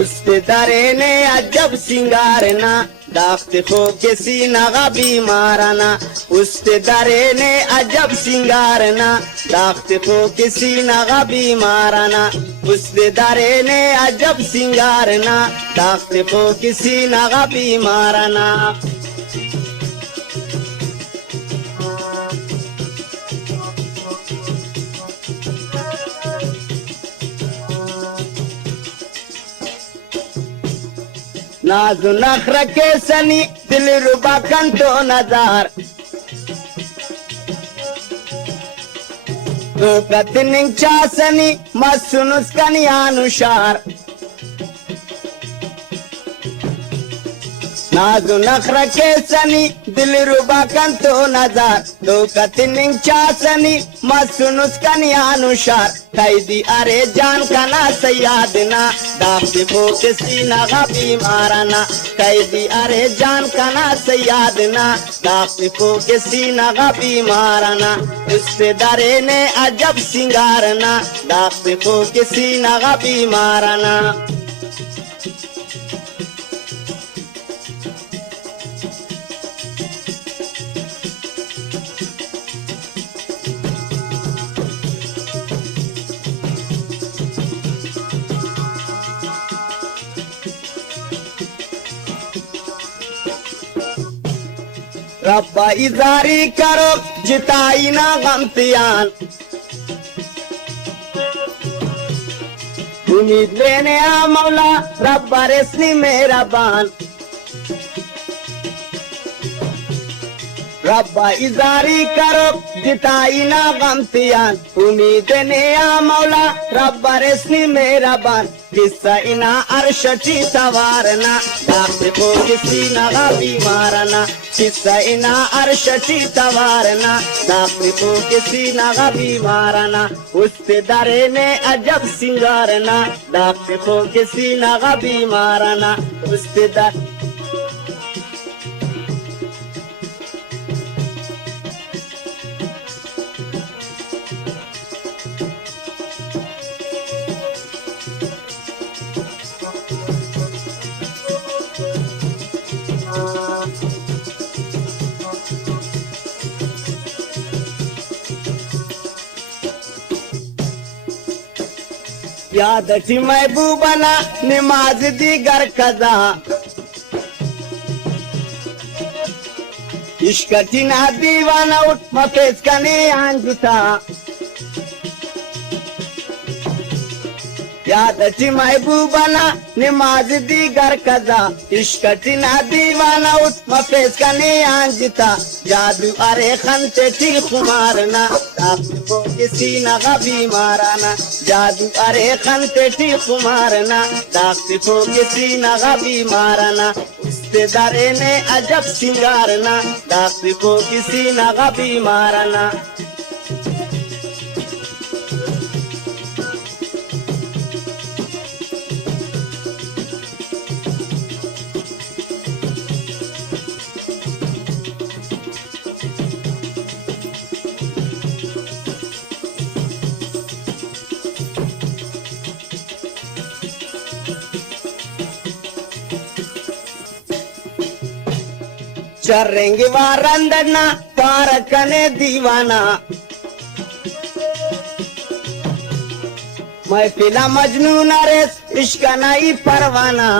उसके दरे ने अजब सिंगारना दाख्त खो के सीना गा बीमारना उसके दरे ने अजब सिंगारना दाख्त खो के सीना गा बीमारना उसके दरे ने अजब सिंगारना दाख्त खो के सीना गा बीमारना नाज़ु नखरा के सनी दिल रुबा कंतो नजार तो कतनिंग चासनी मसुनुस कनियानुशार नाज़ु नखरा के सनी दिल रुबा कंतो नजार तो कतनिंग चासनी मसुनुस कनियानुशार कैदी अरे जान का ना सयादना दाख्त खो के सीना गा बीमारना कैदी अरे जान का ना सयादना दाख्त खो के सीना गा बीमारना उससे दरे ने अजब सिंगारना दाख्त खो के सीना गा बीमारना रब्बा इजारी करो जिताई ना गमतियान उम्मीद लेने आ मौला रब्बा रेसनी मेरा बान रब्बा इजारी करो जिताई ना गमतियान उम्मीद ने आ मौला रब्बा रेसनी मेरा बान किस्सा इना अरशची सवारना दाख्त खो किसी नगा बीमारना किस्सा इना अरशची सवारना दाख्त खो किसी नगा बीमारना उससे दरे ने अजब सिंगारना दाख्त खो किसी नगा बीमारना उससे दर याद थी महबूबना नमाज दी घर कदा इश्क थी ना दीवाना उठ मफेज कने आंजुता याद थी महबूबना नमाज दी घर कदा इश्क थी ना दीवाना उठ मफेज कने आंजुता जादू अरे खंते थी खुमारना दाख्त खो किसी नगा बीमारना जादू अरे खंते थी खुमारना दाख्त खो किसी नगा बीमारना उससे दरे ने अजब सिंगारना दाख्त खो किसी नगा बीमारना चरेंगे वारंदना तारकने दीवाना महफिला मजनून रेस इश्क नहीं परवाना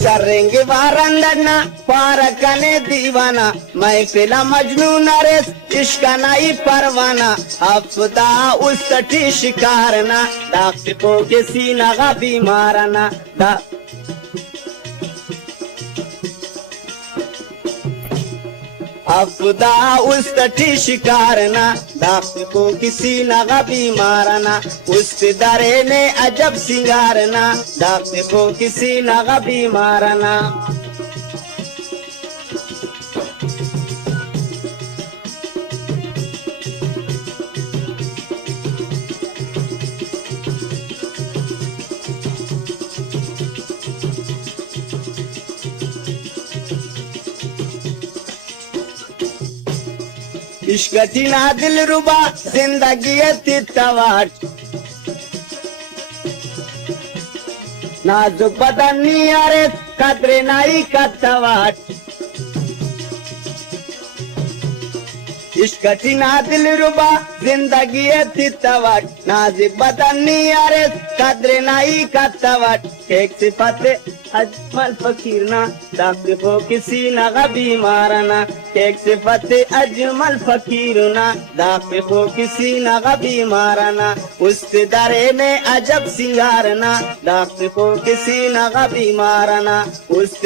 चरेंगे वारंदना तारकने दीवाना महफिला मजनून रेस इश्क नहीं परवाना अफदा उस कटी शिकारना दाख्त खो किसी नगा बीमारना अफदा उस तटी शिकारना दाख्त खो किसी नगा बीमारना उस दरे ने अजब सिंगारना दाख्त खो किसी नगा बीमारना इश्क थी ना दिल रुबा जिंदगी थी तवाट नाजुक बदनी अरे कदरे नाई का तवाट इश्क थी ना दिल रुबा जिंदगी थी तवाट नाजुक बदनी अरे कदरे नाई का तवाट एक सिफत अजमल फकीर ना दाखिल हो किसी ना गबी मारना एक सिफत अजमल फकीर ना दाखिल हो किसी ना गबी मारना उसके दरे में अजब सिंगारना दाखिल हो किसी ना गबी मारना उस